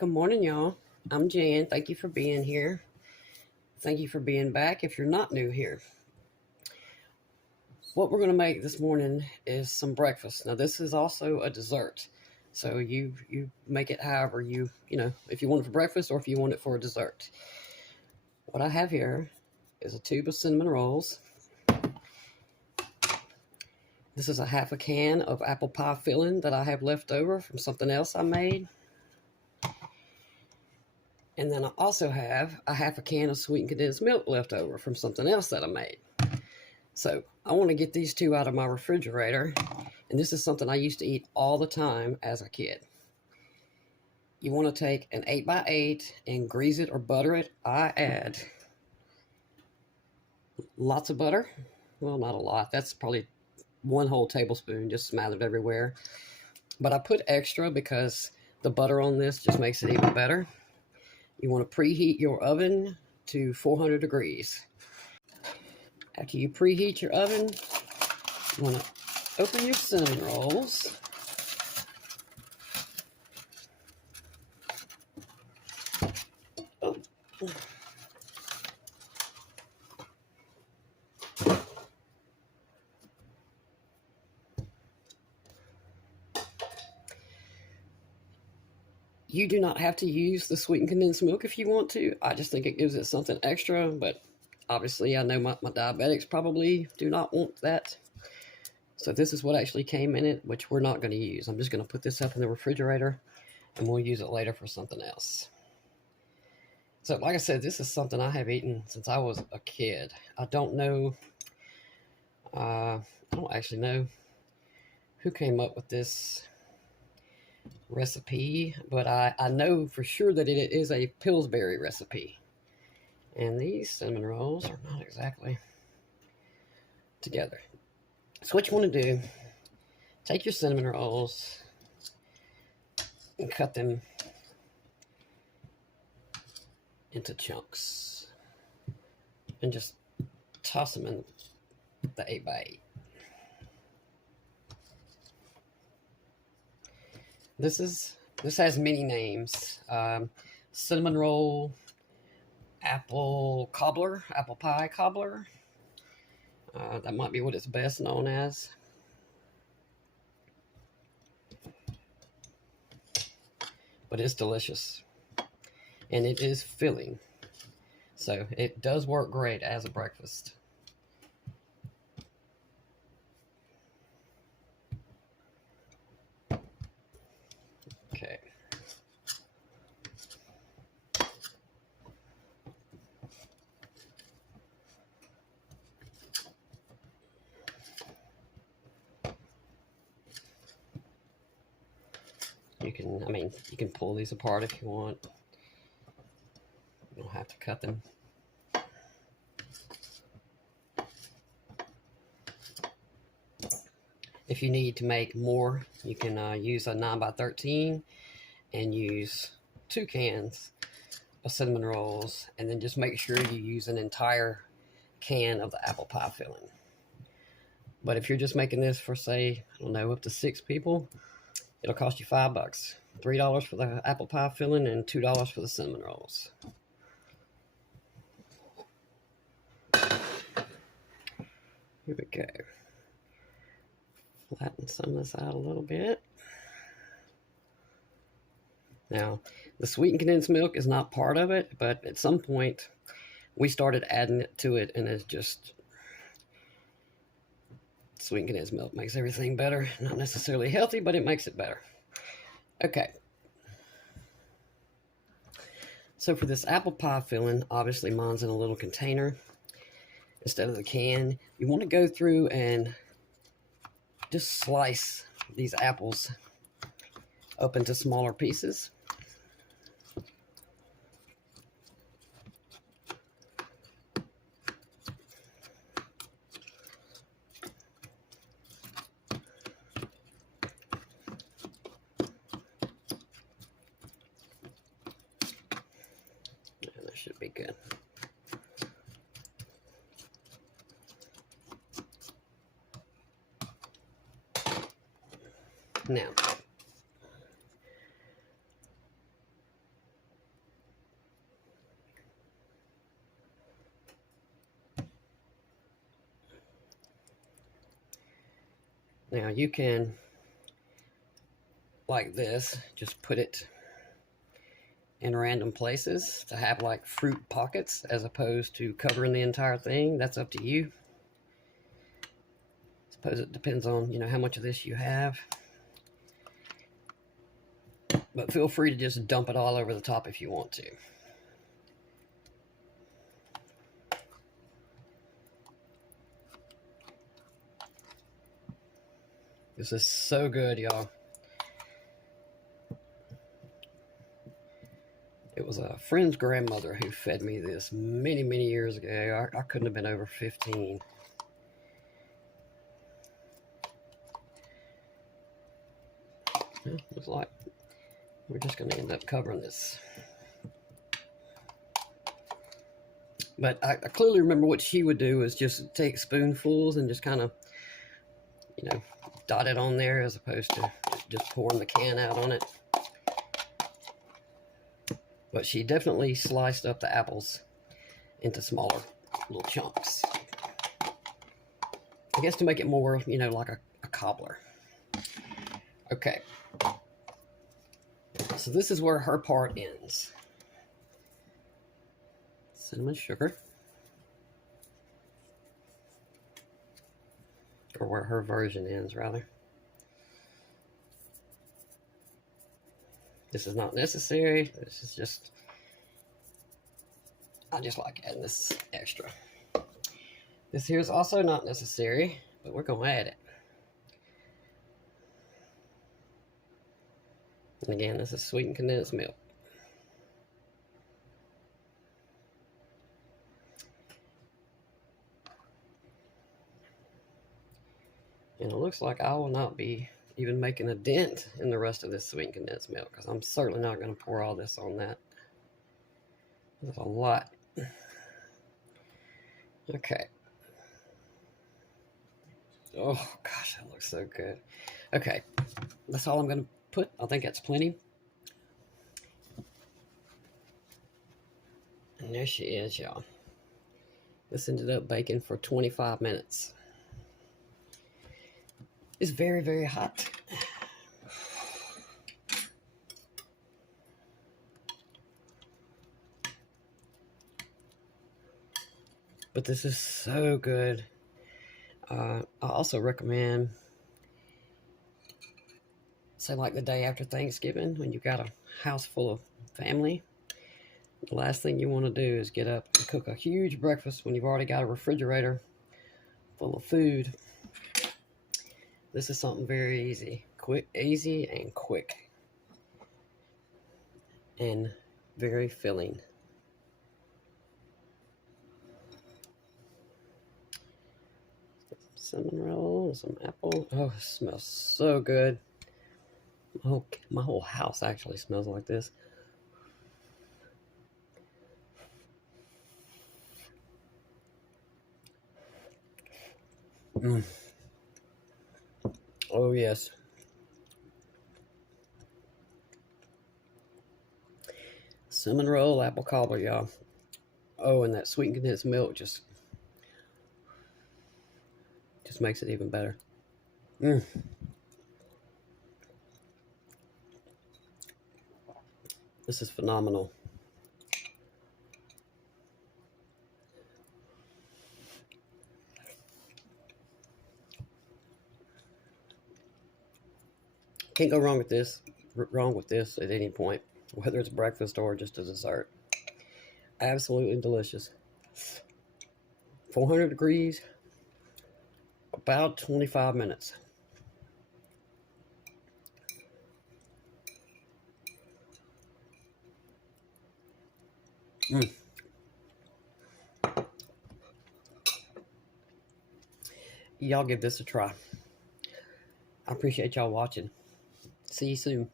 Good morning, y'all. I'm Jan. Thank you for being here. Thank you for being back if you're not new here. What we're going to make this morning is some breakfast. Now, this is also a dessert. So you make it however if you want it for breakfast or if you want it for a dessert. What I have here is a tube of cinnamon rolls. This is a half a can of apple pie filling that I have left over from something else I made. And then I also have a half a can of sweetened condensed milk left over from something else that I made. So I want to get these two out of my refrigerator. And this is something I used to eat all the time as a kid. You want to take an 8x8 and grease it or butter it. I add lots of butter. Well, not a lot. That's probably 1 whole tablespoon just smothered everywhere. But I put extra because the butter on this just makes it even better. You want to preheat your oven to 400 degrees. After you preheat your oven, you want to open your cinnamon rolls. Oh. You do not have to use the sweetened condensed milk if you want to. I just think it gives it something extra, but obviously I know my diabetics probably do not want that. So this is what actually came in it, which we're not going to use. I'm just going to put this up in the refrigerator, and we'll use it later for something else. So like I said, this is something I have eaten since I was a kid. I don't know, I don't actually know who came up with this recipe, but I know for sure that it is a Pillsbury recipe. And these cinnamon rolls are not exactly together. So what you want to do, take your cinnamon rolls and cut them into chunks and just toss them in the 8x8. This has many names. Cinnamon Roll Apple Cobbler, Apple Pie Cobbler. That might be what it's best known as. But it's delicious. And it is filling. So it does work great as a breakfast. Okay. You can pull these apart if you want. You don't have to cut them. If you need to make more, you can use a 9x13 and use 2 cans of cinnamon rolls, and then just make sure you use an entire can of the apple pie filling. But if you're just making this for, say, I don't know, up to 6 people, it'll cost you $5. $3 for the apple pie filling and $2 for the cinnamon rolls. Here we go. Flatten some of this out a little bit. Now, the sweetened condensed milk is not part of it, but at some point we started adding it to it, and it's just sweetened condensed milk makes everything better. Not necessarily healthy, but it makes it better. Okay. So for this apple pie filling, obviously mine's in a little container instead of the can. You want to go through and just slice these apples up into smaller pieces. And that should be good. Now, Now you can, like this, just put it in random places to have like fruit pockets as opposed to covering the entire thing. That's up to you. Suppose it depends on, how much of this you have. But feel free to just dump it all over the top if you want to. This is so good, y'all. It was a friend's grandmother who fed me this many, many years ago. I couldn't have been over 15. Well, looks like we're just going to end up covering this. But I clearly remember what she would do is just take spoonfuls and just kind of, dot it on there as opposed to just pouring the can out on it. But she definitely sliced up the apples into smaller little chunks. I guess to make it more, like a cobbler. Okay. So this is where her part ends. Cinnamon sugar. Or where her version ends, rather. This is not necessary. This is just, I just like adding this extra. This here is also not necessary, but we're going to add it. And again, this is sweetened condensed milk. And it looks like I will not be even making a dent in the rest of this sweetened condensed milk, because I'm certainly not going to pour all this on that. That's a lot. Okay. Oh gosh, that looks so good. Okay, that's all I'm going to put. I think that's plenty. And there she is, y'all. This ended up baking for 25 minutes. It's very, very hot. But this is so good. I also recommend, say like the day after Thanksgiving, when you've got a house full of family, the last thing you want to do is get up and cook a huge breakfast when you've already got a refrigerator full of food. This is something very easy, easy and quick, and very filling. Cinnamon roll and some apple. Oh, it smells so good. My whole house actually smells like this. Oh, yes. Cinnamon roll apple cobbler, y'all. Oh, and that sweetened condensed milk just makes it even better. This is phenomenal. Can't go wrong with this. At any point, whether it's breakfast or just a dessert. Absolutely delicious. 400 degrees, about 25 minutes. Y'all give this a try. I appreciate y'all watching. See you soon.